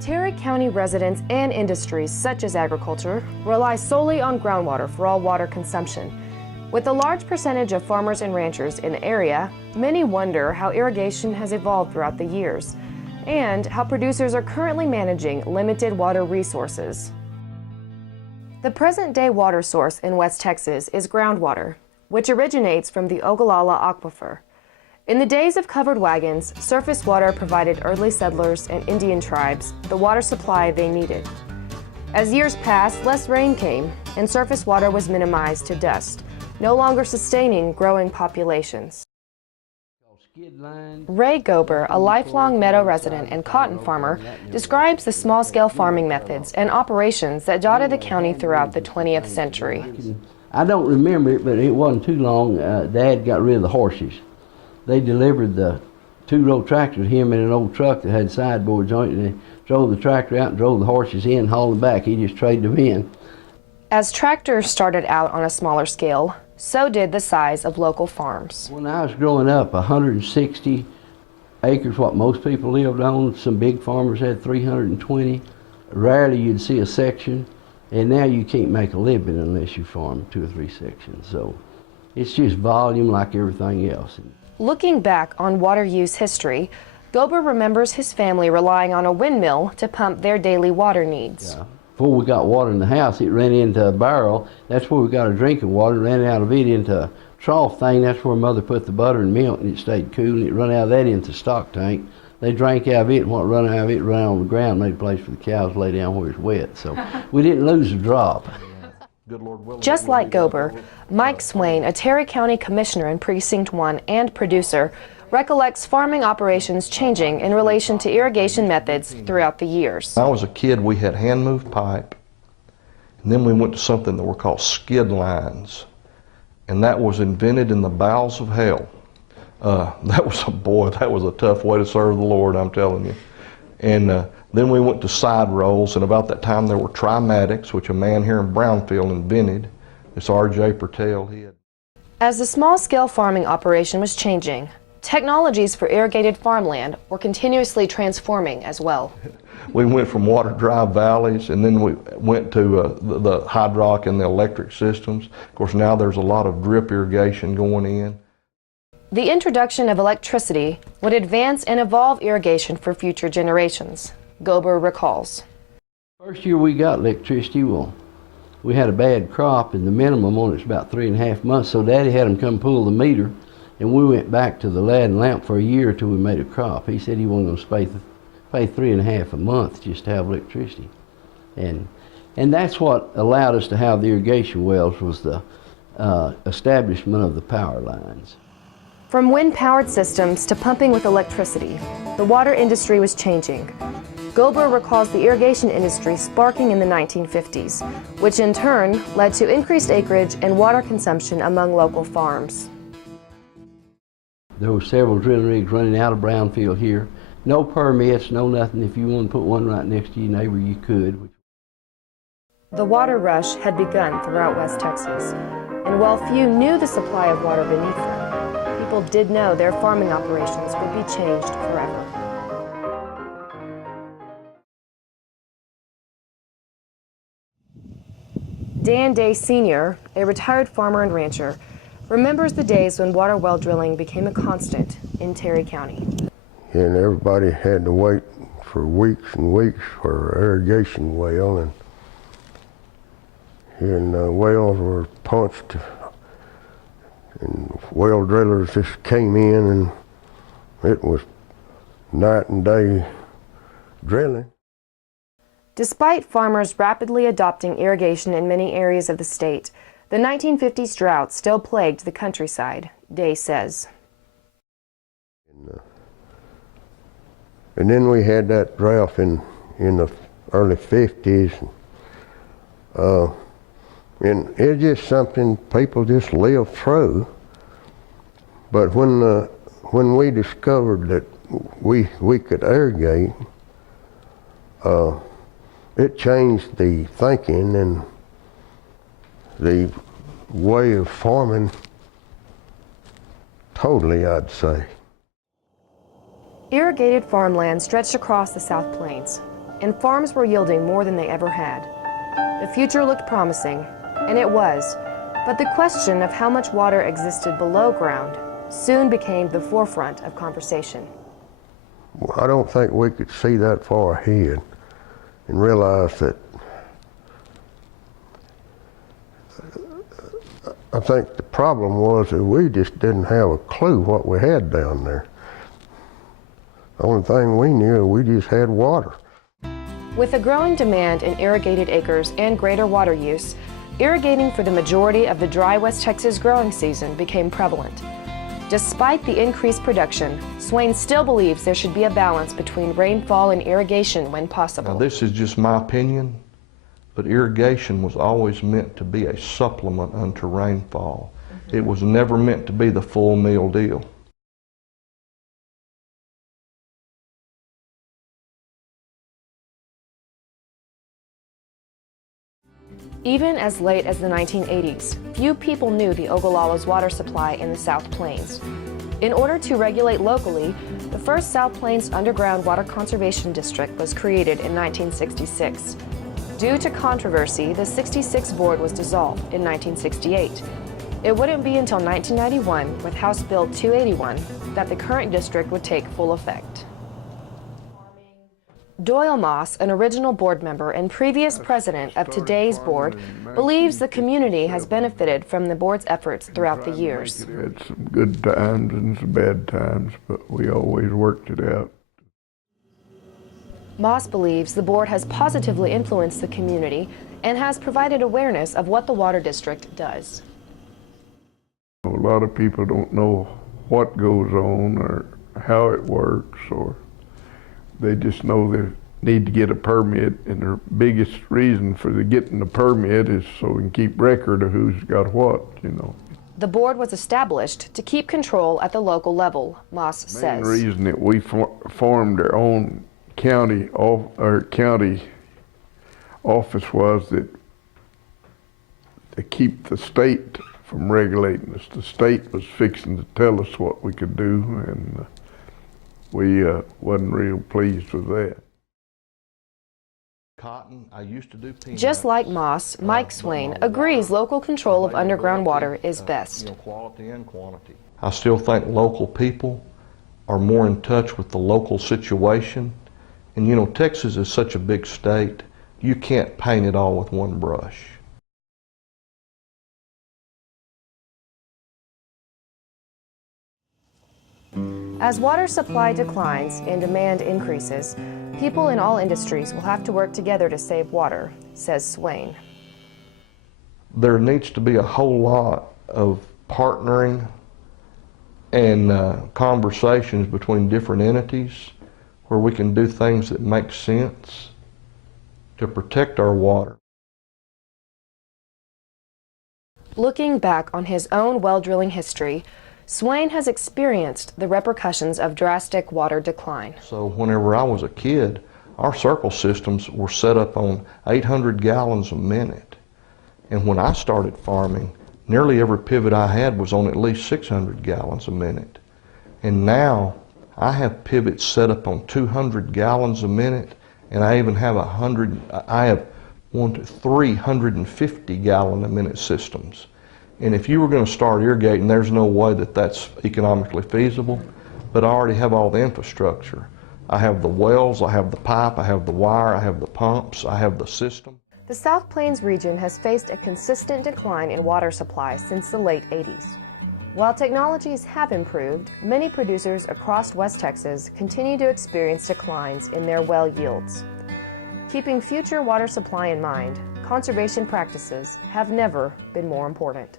Terry County residents and industries such as agriculture rely solely on groundwater for all water consumption. With a large percentage of farmers and ranchers in the area, many wonder how irrigation has evolved throughout the years and how producers are currently managing limited water resources. The present-day water source in West Texas is groundwater, which originates from the Ogallala Aquifer. In the days of covered wagons, surface water provided early settlers and Indian tribes the water supply they needed. As years passed, less rain came, and surface water was minimized to dust, no longer sustaining growing populations. Ray Gober, a lifelong Meadow resident and cotton farmer, describes the small-scale farming methods and operations that dotted the county throughout the 20th century. I don't remember it, but it wasn't too long. Dad got rid of the horses. They delivered the two-row tractor to him in an old truck that had sideboards on it, and they drove the tractor out and drove the horses in, hauled them back. He just traded them in. As tractors started out on a smaller scale, so did the size of local farms. When I was growing up, 160 acres, what most people lived on. Some big farmers had 320. Rarely you'd see a section, and now you can't make a living unless you farm 2 or 3 sections. So it's just volume like everything else. Looking back on water use history, Gober remembers his family relying on a windmill to pump their daily water needs. Yeah. Before we got water in the house, it ran into a barrel. That's where we got our drinking water. It ran out of it into a trough thing. That's where Mother put the butter and milk, and it stayed cool. And it run out of that into a stock tank. They drank out of it, and what run out of it ran on the ground, made a place for the cows to lay down where it's wet. So we didn't lose a drop. Just like Gober, Mike Swain, a Terry County commissioner in Precinct 1 and producer, recollects farming operations changing in relation to irrigation methods throughout the years. When I was a kid, we had hand-moved pipe, and then we went to something that were called skid lines, and that was invented in the bowels of hell. That was a tough way to serve the Lord, I'm telling you. And then we went to side rolls, and about that time there were trimatics, which a man here in Brownfield invented. It's R.J. Pertell. As the small-scale farming operation was changing, technologies for irrigated farmland were continuously transforming as well. We went from water-dry valleys, and then we went to the hydraulic and the electric systems. Of course, now there's a lot of drip irrigation going in. The introduction of electricity would advance and evolve irrigation for future generations, Gober recalls. First year we got electricity, well, we had a bad crop, and the minimum on it's about 3.5 months, so Daddy had him come pull the meter. And we went back to the lad and lamp for a year until we made a crop. He said he wasn't going to pay 3.5 a month just to have electricity. And that's what allowed us to have the irrigation wells, was the establishment of the power lines. From wind-powered systems to pumping with electricity, the water industry was changing. Gober recalls the irrigation industry sparking in the 1950s, which in turn led to increased acreage and water consumption among local farms. There were several drilling rigs running out of Brownfield here. No permits, no nothing. If you wanted to put one right next to your neighbor, you could. The water rush had begun throughout West Texas, and while few knew the supply of water beneath them, people did know their farming operations would be changed forever. Dan Day Sr., a retired farmer and rancher, remembers the days when water well drilling became a constant in Terry County. And everybody had to wait for weeks and weeks for an irrigation well, and wells were punched, and well drillers just came in, and it was night and day drilling. Despite farmers rapidly adopting irrigation in many areas of the state, the 1950s drought still plagued the countryside, Day says. And then we had that drought in the early 50s. And it's just something people just live through. But when we discovered that we could irrigate, it changed the thinking and the way of farming totally, I'd say. Irrigated farmland stretched across the South Plains. and farms were yielding more than they ever had. The future looked promising, and it was, but the question of how much water existed below ground soon became the forefront of conversation. Well, I don't think we could see that far ahead and realize that I think the problem was that we just didn't have a clue what we had down there. The only thing we knew, we just had water. With a growing demand in irrigated acres and greater water use, irrigating for the majority of the dry West Texas growing season became prevalent. Despite the increased production, Swain still believes there should be a balance between rainfall and irrigation when possible. Now, this is just my opinion, but irrigation was always meant to be a supplement unto rainfall. It was never meant to be the full meal deal. Even as late as the 1980s, few people knew the Ogallala's water supply in the South Plains. In order to regulate locally, the first South Plains Underground Water Conservation District was created in 1966. Due to controversy, the 66 board was dissolved in 1968. It wouldn't be until 1991, with House Bill 281, that the current district would take full effect. Doyle Moss, an original board member and previous president of today's board, believes the community has benefited from the board's efforts throughout the years. We had some good times and some bad times, but we always worked it out. Moss believes the board has positively influenced the community and has provided awareness of what the water district does. A lot of people don't know what goes on or how it works, or they just know they need to get a permit, and their biggest reason for getting the permit is so we can keep record of who's got what, you know. The board was established to keep control at the local level, Moss The says. main reason that we formed our own county office was that to keep the state from regulating us. The state was fixing to tell us what we could do, and we wasn't real pleased with that. Cotton, I used to do peanuts. Just like Moss, Mike Swain agrees local control of underground water is best. Quality and quantity. I still think local people are more in touch with the local situation. And you know, Texas is such a big state, you can't paint it all with one brush. As water supply declines and demand increases, people in all industries will have to work together to save water, says Swain. There needs to be a whole lot of partnering and conversations between different entities where we can do things that make sense to protect our water. Looking back on his own well drilling history, Swain has experienced the repercussions of drastic water decline. So whenever I was a kid, our circle systems were set up on 800 gallons a minute. And when I started farming, nearly every pivot I had was on at least 600 gallons a minute. And now I have pivots set up on 200 gallons a minute, and I even have 350 gallon a minute systems. And if you were going to start irrigating, there's no way that that's economically feasible, but I already have all the infrastructure. I have the wells, I have the pipe, I have the wire, I have the pumps, I have the system. The South Plains region has faced a consistent decline in water supply since the late 80s. While technologies have improved, many producers across West Texas continue to experience declines in their well yields. Keeping future water supply in mind, conservation practices have never been more important.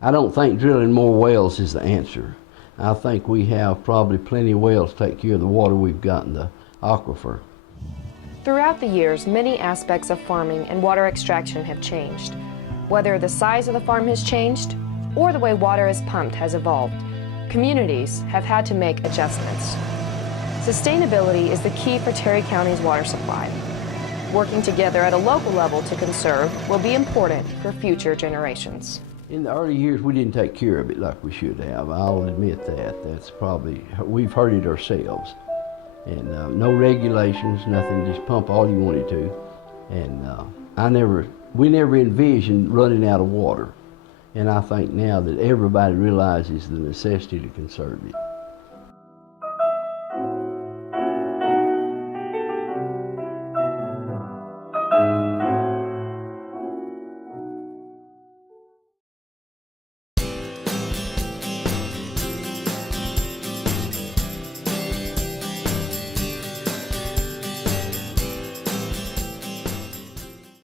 I don't think drilling more wells is the answer. I think we have probably plenty of wells to take care of the water we've got in the aquifer. Throughout the years, many aspects of farming and water extraction have changed. Whether the size of the farm has changed or the way water is pumped has evolved, communities have had to make adjustments. Sustainability is the key for Terry County's water supply. Working together at a local level to conserve will be important for future generations. In the early years, we didn't take care of it like we should have. I'll admit that. That's probably, we've hurt it ourselves. and no regulations, nothing, just pump all you wanted to. And we never envisioned running out of water. And I think now that everybody realizes the necessity to conserve it.